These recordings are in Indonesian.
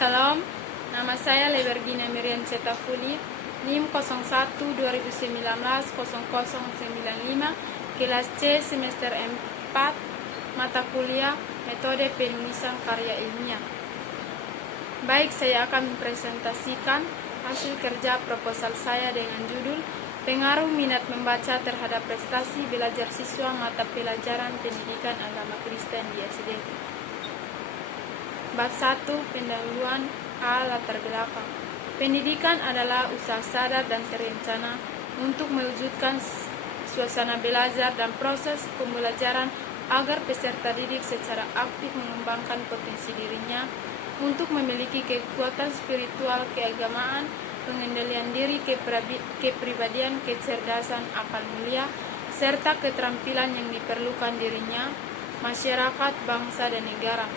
Salam, nama saya Levergina Miriam Cetafuli, NIM 01-2019-0095, kelas C semester 4, mata kuliah metode penulisan karya ilmiah. Baik, saya akan mempresentasikan hasil kerja proposal saya dengan judul Pengaruh Minat Membaca Terhadap Prestasi Belajar Siswa Mata Pelajaran Pendidikan Agama Kristen di SD. Bab 1. Pendahuluan. A. Latar belakang. Pendidikan adalah usaha sadar dan terencana untuk mewujudkan suasana belajar dan proses pembelajaran agar peserta didik secara aktif mengembangkan potensi dirinya untuk memiliki kekuatan spiritual, keagamaan, pengendalian diri, kepribadian, kecerdasan, akal mulia, serta keterampilan yang diperlukan dirinya, masyarakat, bangsa, dan negara.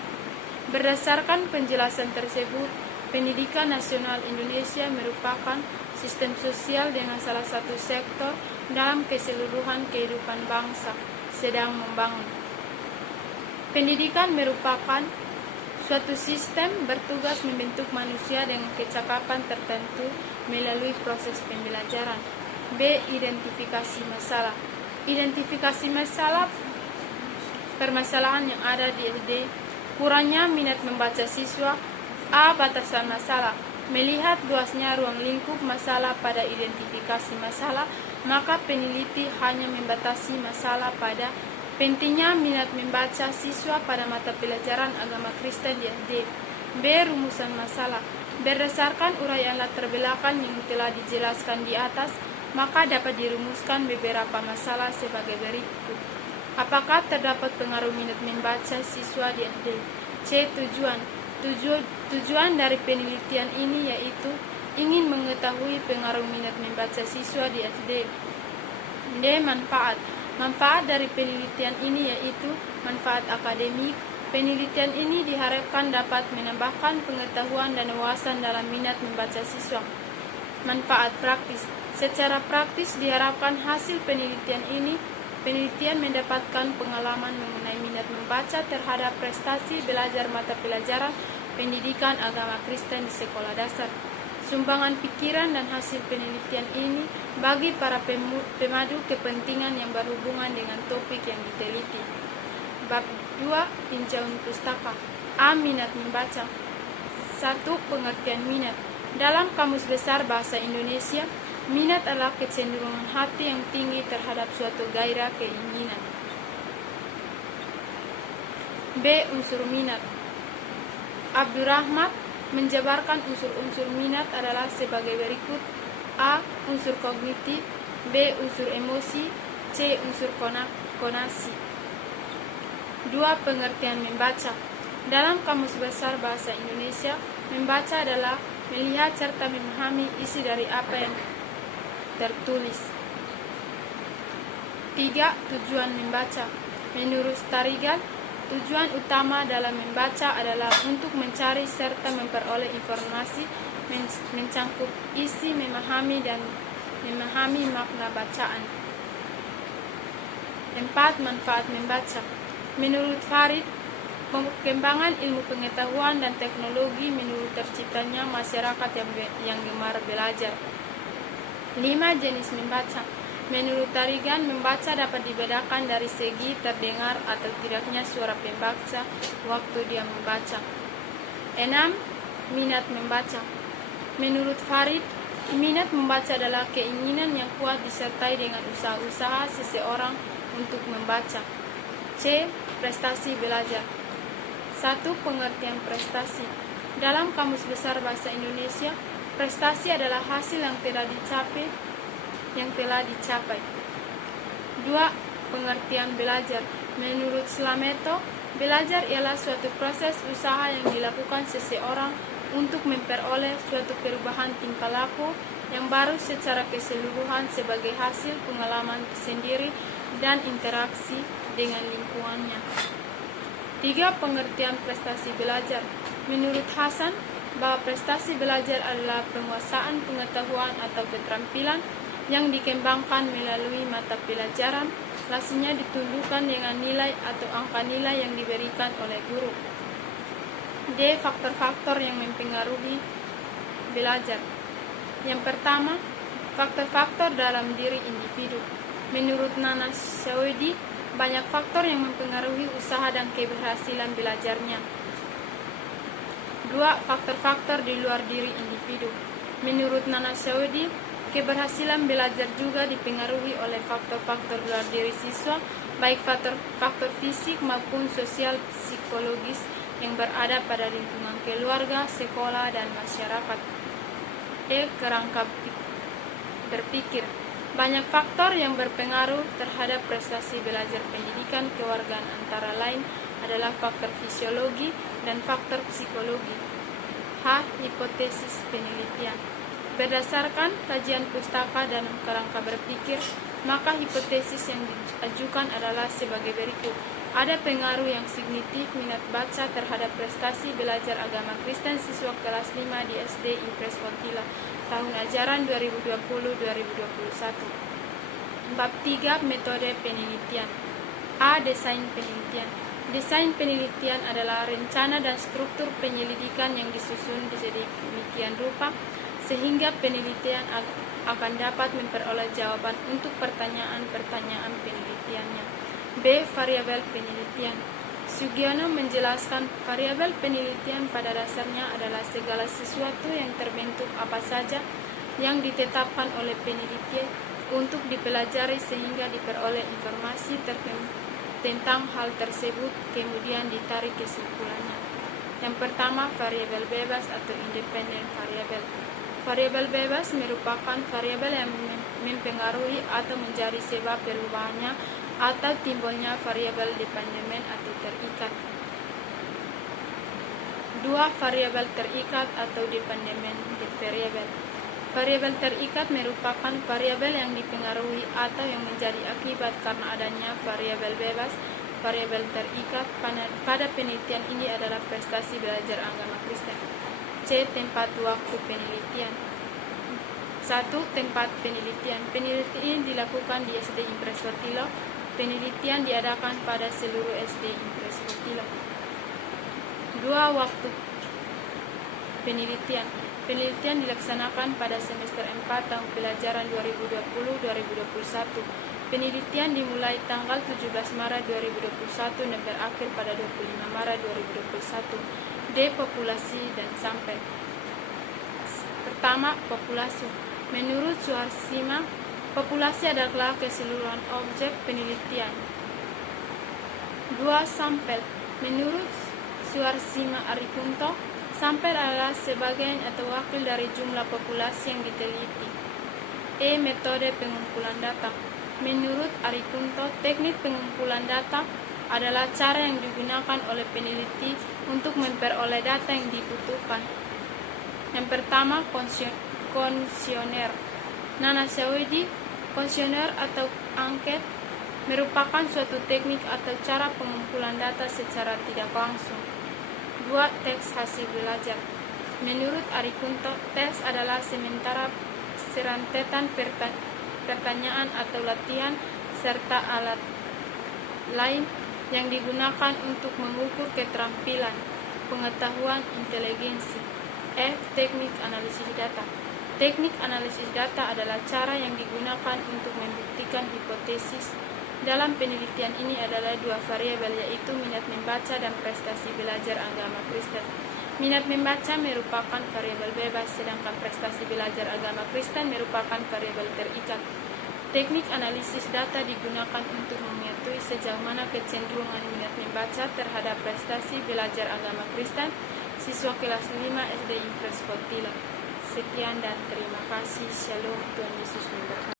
Berdasarkan penjelasan tersebut, pendidikan nasional Indonesia merupakan sistem sosial dengan salah satu sektor dalam keseluruhan kehidupan bangsa sedang membangun. Pendidikan merupakan suatu sistem bertugas membentuk manusia dengan kecakapan tertentu melalui proses pembelajaran. B. Identifikasi masalah. Identifikasi masalah permasalahan yang ada di SD. Kurangnya minat membaca siswa. A. Batasan masalah. Melihat luasnya ruang lingkup masalah pada identifikasi masalah, maka peneliti hanya membatasi masalah pada pentingnya minat membaca siswa pada mata pelajaran agama Kristen di SD. B. Rumusan masalah. Berdasarkan uraian latar belakang yang telah dijelaskan di atas, maka dapat dirumuskan beberapa masalah sebagai berikut. Apakah terdapat pengaruh minat membaca siswa di SD? C. Tujuan dari penelitian ini yaitu ingin mengetahui pengaruh minat membaca siswa di SD. D. Manfaat. Manfaat dari penelitian ini yaitu manfaat akademik. Penelitian ini diharapkan dapat menambahkan pengetahuan dan wawasan dalam minat membaca siswa. Manfaat praktis. Secara praktis diharapkan hasil penelitian mendapatkan pengalaman mengenai minat membaca terhadap prestasi belajar mata pelajaran pendidikan agama Kristen di sekolah dasar. Sumbangan pikiran dan hasil penelitian ini bagi para pemadu kepentingan yang berhubungan dengan topik yang diteliti. Bab 2. Tinjauan pustaka. A. Minat membaca. 1. Pengertian minat. Dalam Kamus Besar Bahasa Indonesia, minat adalah kecenderungan hati yang tinggi terhadap suatu gairah keinginan. B. Unsur minat. Abdurrahman menjabarkan unsur-unsur minat adalah sebagai berikut. A. Unsur kognitif. B. Unsur emosi. C. Unsur konasi. 2. Pengertian membaca. Dalam Kamus Besar Bahasa Indonesia, membaca adalah melihat serta memahami isi dari apa yang tertulis. 3. Tujuan membaca. Menurut Starigal, tujuan utama dalam membaca adalah untuk mencari serta memperoleh informasi, mencangkup isi, memahami makna bacaan. 4. Manfaat membaca. Menurut Farid, perkembangan ilmu pengetahuan dan teknologi menurut terciptanya masyarakat yang gemar belajar. 5. Jenis membaca. Menurut Tarigan, membaca dapat dibedakan dari segi terdengar atau tidaknya suara pembaca waktu dia membaca. 6. Minat membaca. Menurut Farid, minat membaca adalah keinginan yang kuat disertai dengan usaha-usaha seseorang untuk membaca. C. Prestasi belajar. 1. Pengertian prestasi. Dalam Kamus Besar Bahasa Indonesia, prestasi adalah hasil yang telah dicapai. 2. Pengertian belajar. Menurut Slameto, belajar ialah suatu proses usaha yang dilakukan seseorang untuk memperoleh suatu perubahan tingkah laku yang baru secara keseluruhan sebagai hasil pengalaman sendiri dan interaksi dengan lingkungannya. 3. Pengertian prestasi belajar. Menurut Hasan, bahwa prestasi belajar adalah penguasaan pengetahuan atau keterampilan yang dikembangkan melalui mata pelajaran, hasilnya ditunjukkan dengan nilai atau angka nilai yang diberikan oleh guru. D. Faktor-faktor yang mempengaruhi belajar. Yang pertama, faktor-faktor dalam diri individu. Menurut Nana Shawedi, banyak faktor yang mempengaruhi usaha dan keberhasilan belajarnya. 2. Faktor-faktor di luar diri individu. Menurut Nana Shawedi, keberhasilan belajar juga dipengaruhi oleh faktor-faktor di luar diri siswa, baik faktor fisik maupun sosial psikologis yang berada pada lingkungan keluarga, sekolah, dan masyarakat. E. Kerangka berpikir. Banyak faktor yang berpengaruh terhadap prestasi belajar pendidikan kewargaan, antara lain adalah faktor fisiologi dan faktor psikologi. H. Hipotesis penelitian. Berdasarkan kajian pustaka dan kerangka berpikir, maka hipotesis yang diajukan adalah sebagai berikut. Ada pengaruh yang signifikan minat baca terhadap prestasi belajar agama Kristen siswa kelas 5 di SD Impres Fortila tahun ajaran 2020-2021. Bab 3. Metode penelitian. A. Desain penelitian. Desain penelitian adalah rencana dan struktur penyelidikan yang disusun sedemikian rupa sehingga penelitian akan dapat memperoleh jawaban untuk pertanyaan-pertanyaan penelitiannya. B. Variabel penelitian. Sugiono menjelaskan variabel penelitian pada dasarnya adalah segala sesuatu yang terbentuk apa saja yang ditetapkan oleh peneliti untuk dipelajari sehingga diperoleh informasi tentang hal tersebut, kemudian ditarik kesimpulannya. Yang pertama, variabel bebas atau independen variabel. Variabel bebas merupakan variabel yang mempengaruhi atau menjadi sebab berubahnya atau timbulnya variabel dependen atau terikat. 2. Variabel terikat atau dependen variabel. Variabel terikat merupakan variabel yang dipengaruhi atau yang menjadi akibat karena adanya variabel bebas. Variabel terikat pada penelitian ini adalah prestasi belajar agama Kristen. C. Tempat waktu penelitian. 1. Tempat penelitian. Penelitian dilakukan di SD Impres Fortila. Penelitian diadakan pada seluruh SD Impres Fortila. 2. Waktu penelitian. Penelitian dilaksanakan pada semester 4 tahun pelajaran 2020-2021. Penelitian dimulai tanggal 17 Maret 2021 dan berakhir pada 25 Maret 2021. D. Populasi dan sampel. Pertama, populasi. Menurut Suharsima, populasi adalah keseluruhan objek penelitian. 2. Sampel. Menurut Suharsima Arikunto, sampel adalah sebagian atau wakil dari jumlah populasi yang diteliti. E. Metode pengumpulan data. Menurut Arikunto, teknik pengumpulan data adalah cara yang digunakan oleh peneliti untuk memperoleh data yang dibutuhkan. Yang pertama, kuesioner. Nana Shawedi, kuesioner atau angket merupakan suatu teknik atau cara pengumpulan data secara tidak langsung. 2. Teks hasil belajar. Menurut Arikunto, teks adalah sementara serentetan pertanyaan atau latihan serta alat lain yang digunakan untuk mengukur keterampilan, pengetahuan, inteligensi. F. Teknik analisis data. Teknik analisis data adalah cara yang digunakan untuk membuktikan hipotesis. Dalam penelitian ini adalah 2 variabel, yaitu minat membaca dan prestasi belajar agama Kristen. Minat membaca merupakan variabel bebas, sedangkan prestasi belajar agama Kristen merupakan variabel terikat. Teknik analisis data digunakan untuk mengetahui sejauh mana kecenderungan minat membaca terhadap prestasi belajar agama Kristen siswa kelas 5 SD Impres Fortila. Sekian dan terima kasih. Shalom, Tuhan Yesus memberkati.